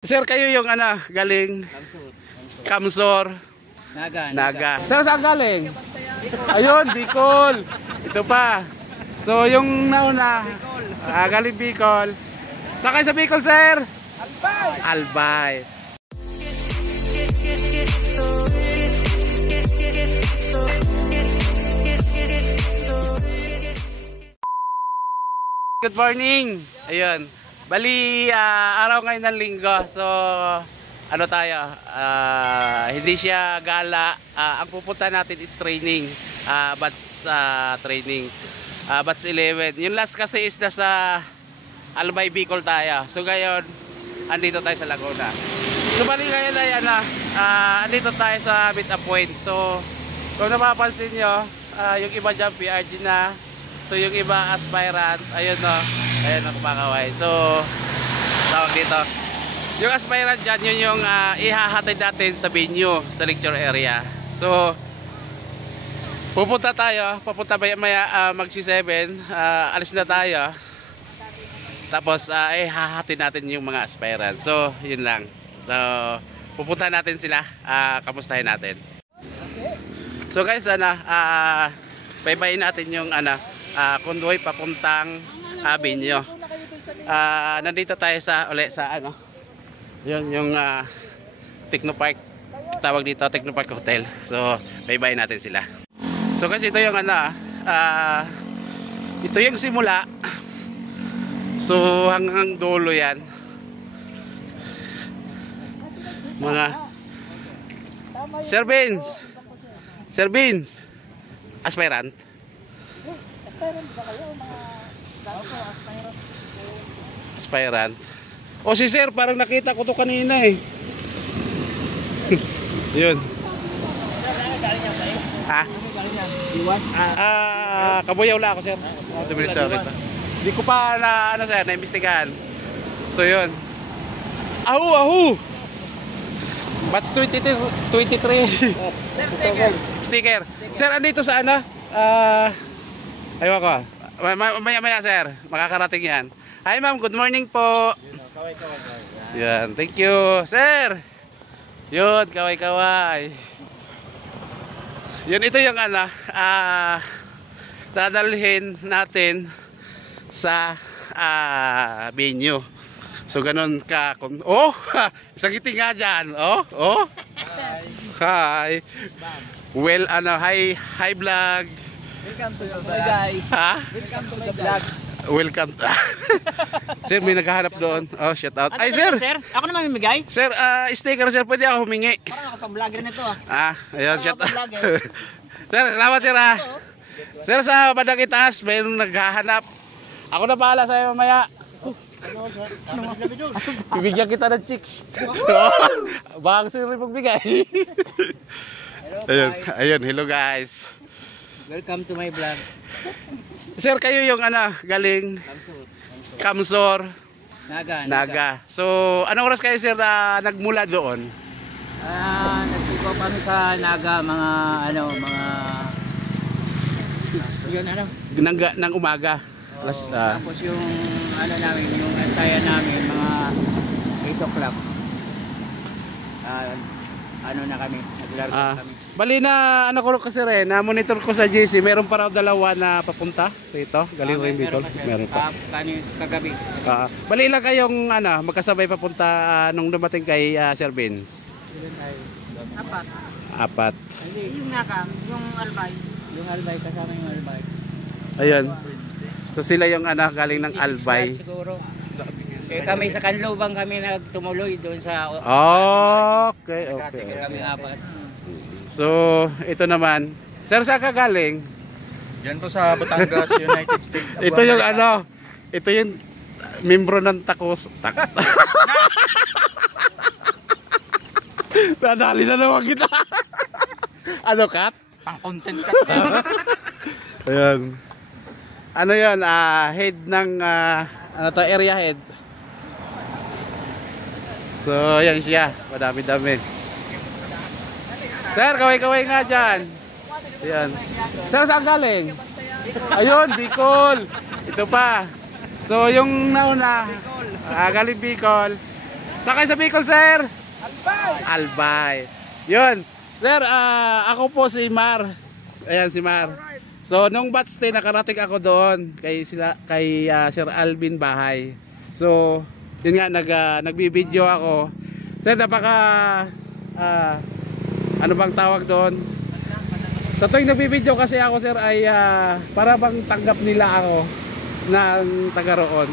Sir, kayo yung galing Kamsor, Naga. Sir, saan galing? Ayun, Bicol. Ito pa. So, yung nauna, galing Bicol. Saan kayo sa Bicol, sir? Albay. Good morning. Ayun. Bali, araw ngayon ng linggo. So, ano tayo? Hindi siya gala. Ang pupunta natin is training. Bats training. Bats 11. Yung last kasi is nasa Albay, Bicol tayo. So, ngayon, andito tayo sa Laguna. So, bali ngayon ay andito tayo sa meet up point. So, kung napapansin nyo, yung iba dyan, PRG na. So, yung iba aspirant. Ayun, no. Ayun ang kumakaway. So, tawag dito. Yung aspirant dyan, yun yung ihahatid natin sa venue, sa lecture area. So, pupunta tayo. Papunta maya magsi-7. Alis na tayo. Tapos, ihahatid natin yung mga aspirant. So, yun lang. So, pupunta natin sila. Kamustahin natin. So, guys, baybayin natin yung convoy papuntang venue. Nandito tayo sa yun yung Technopark, tawag dito Technopark Hotel. So baybayin natin sila. So kasi ito yung ito yung simula. So hanggang dulo yan. Mga Sir Vince, aspirant. Aspirant. O si sir, parang nakita ko to kanina eh. Yun. Kabuyaw lang ako sir. Hindi ko pa na-imbestigahan. So yun. Ahu! Batch 23. Sticker. Sir, andito sa ayun ako. Maya sir, makakarating yan. Hi ma'am, good morning po. Yan, thank you sir. Yun, kaway. Yun, ito yung dadalhin natin sa venue. So ganun ka. Isang ngiti nga dyan. Hi. Well, hi vlog. Welcome to the vlog, guys. Welcome to the vlog. Welcome. Sir, may naghahanap doon. Oh, shout out. Ay, sir. Ako naman mamimigay. Sir, sticker sir, pwede ako humingi. Parang ako pang-vlogger nito Ayun, shout out. Sir, salamat sir Sir, sa bandang itaas, mayroong naghahanap. Ako na bahala sa'yo mamaya. Bibigyan kita ng chicks. Baka sir rin magbigay. Ayun, hello guys. Welcome to my vlog. Sir, kayo yung galing Kamsor, Naga. So, anong oras kayo sir nagmula doon? Nagsigaw kami sa Naga mga 6 yun ng umaga. Tapos yung namin, yung antayan namin mga 8 o'clock. Na kami, naglaro kami. Bali na ko kasi rin, na monitor ko sa GC, meron pa raw dalawa na papunta rito, galing rin Bicol. Meron pa. Kagabi. Bali lang kayong magkasabay papunta nung dumating kay Sir Vince. Apat. Yung Naga, yung Albay. Yung Albay, kasama yung Albay. Ayun. So sila yung galing ng Albay. Siguro. Kami sa Kanlubang kami nagtumuloy doon sa Okay. Kami apat. So, ito naman. Sir, saan ka galing? Diyan po sa Batangas, United States. Ito yung ito yung membro ng Takos. Nadali na naman kita. Kat? Pang-content ka. Ayan. Yan? Head ng area head. So, yan siya. Madami-dami. Sir, kaway nga dyan. Ayan. Sir, saan galing? Ayun, Bicol. Ito pa. So, yung nauna, galing Bicol. Sakay sa Bicol, sir? Albay. Albay. Yun. Sir, ako po si Mar. Ayan si Mar. So, nung batch 10, nakarating ako doon kay Sir Alvin Bahay. So, yun nga, nagbibideo ako. Sir, napaka, ano bang tawag doon? Sa tuwing nagbibideo kasi ako, sir, ay para bang tanggap nila ako ng taga roon.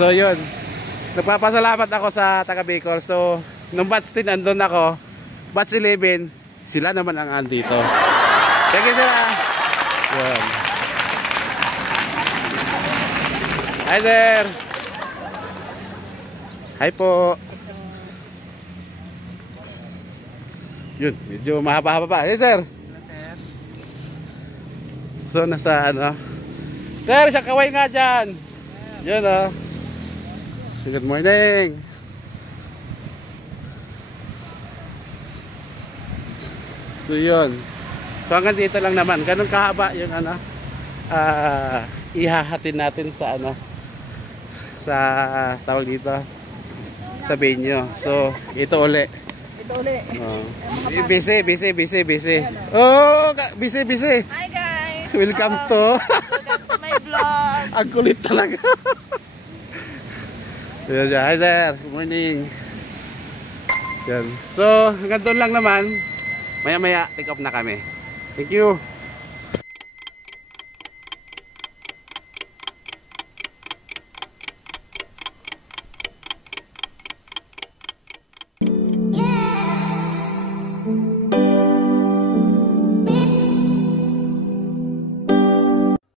So, yun. Nagpapasalamat ako sa taga Bicol. So, nung batch 10 andun ako, batch 11, sila naman ang andito. Thank you, sir. Yun. Hi, sir. Hi po. Yun, medyo mahaba-haba pa. Hey, sir. So, nasa ano? Sir, siya kaway nga dyan. Yun, oh. Good morning. So, yun. So, hanggang dito lang naman. Ganun kahaba yung ano, ihahatin natin sa ano, sa tawag dito, sa venue. So, ito uli. Ito uli. Oh. Busy. Oh, busy. Hi guys! Welcome to Welcome to my vlog! ang kulit talaga. Yan siya. Hi, sir. Good morning. Yan. So, hanggang doon lang naman. Maya-maya, take off na kami. Thank you.